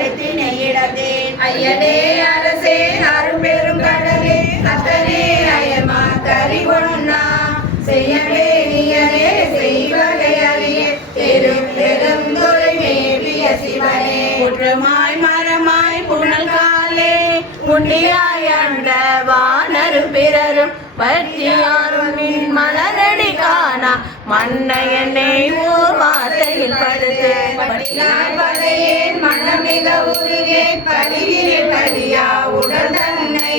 கருத்தினை இடத்தேன் ஐயனே அரசே அரும்பெரும் கடலே அத்தனே அயமா கரிவொன்னா செய்யவே நீயனே செய்வகை அறிய பெருந்துரை மேவிய சிவனே குற்றமாய் மரமாய் புனல் காலே புண்ணியாய் அண்ட வானரும் பிறரும் பற்றியாரும் மின் மலரடி காணா மன்னையனை ஓர் வார்த்தையில் படுத்து பட்டினாய் பதையேன் மனமிக உருகேன் பதியிலே பதியா உடல் தன்னை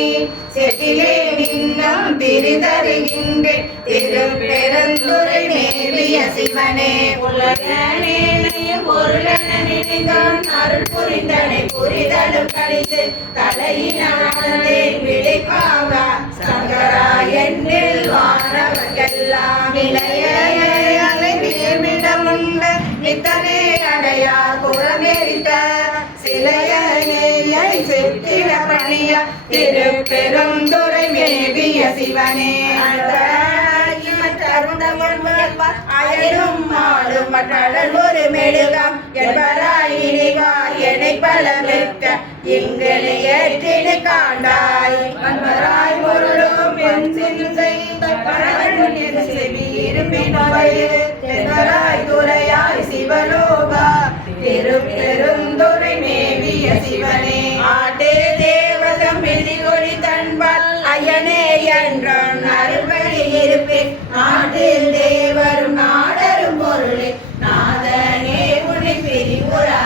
செட்டிலே நின்னும் பிரிதருகின்றேன் திருப்பெருந்துரை மேவிய சிவனே உலகனேனையும் பொருளென நினைந்தான் அருள் புரிந்தனை புரிதலும் கழித்து தலையினானதே விடைப்பாவா சங்கரா என்னில் வானவர்க்கெல்லாம் இளையலை நீர்மிடமுண்ட நித்தனே அடையா குறமெரித்த சிலையை செத்திட பணிய திருப்பெருந்துரை மேவிய சிவனே அயலும் மாடும் மற்றடல் ஒரு மெழுகம் என்பராய் இனிவாய் என்னை பலமெத்த எங்களை ஏற்றிடு காண்டாய் அன்பராய் பொருளும் என் சிந்தை இருப்பினாய் துறையாய் சிவலோகா திருப்பெருந்துரை மேவிய சிவனே ஆட்டே தேவதம் எதிரொலி தன்பால் அயனே என்றும் அருள்வழி இருப்பேன் நாட்டில் தேவரும் நாடரும் பொருளே நாதனே உன்னை பிரிவுரை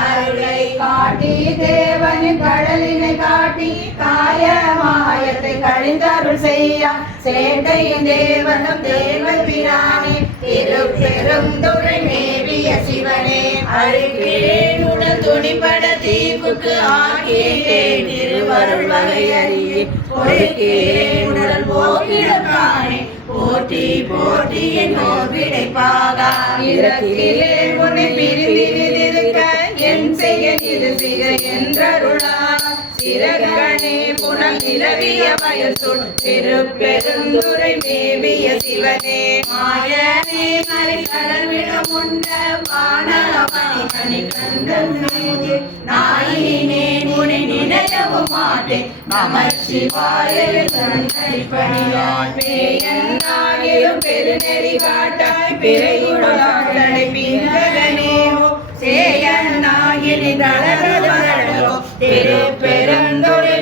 காட்டி தேவனின் கடலினை காட்டி காயமாயத்தை கழிந்தருள் செய்ய சேட்டையின் தேவனும் தேவ பிரானே திருப்பெருந்துரை மேவிய சிவனே அழுக்கிறேன் உடல் துணிபட தீப்புக்கு ஆகியேன் திருவருள் வகை அறியே ஒழுக்கிறேன் உடல் போக்கிடத்தானே போட்டி போட்டி என் விடைப்பாகா இரத்திலே உன்னை பிரிந்திருக்க என் செய்ய இது சிக என்றருளா சிறகணே புனல் நிலவிய வயல் சொல் திருப்பெருந்துரை மேவிய சிவனே மாயனே மறை கடல் விடம் உண்ட வானமணி கனி கந்தன் நாயினேன் உன்னை நினையவும் மாட்டேன் நமச்சிவாய பணியான் பேயன்னாகிலும் பெருநெறி காட்டாய் பிறையுடலாட்டனை பின்னகனேவோ சேயன்னாகினி தளரோ திருப்பெருந்துரை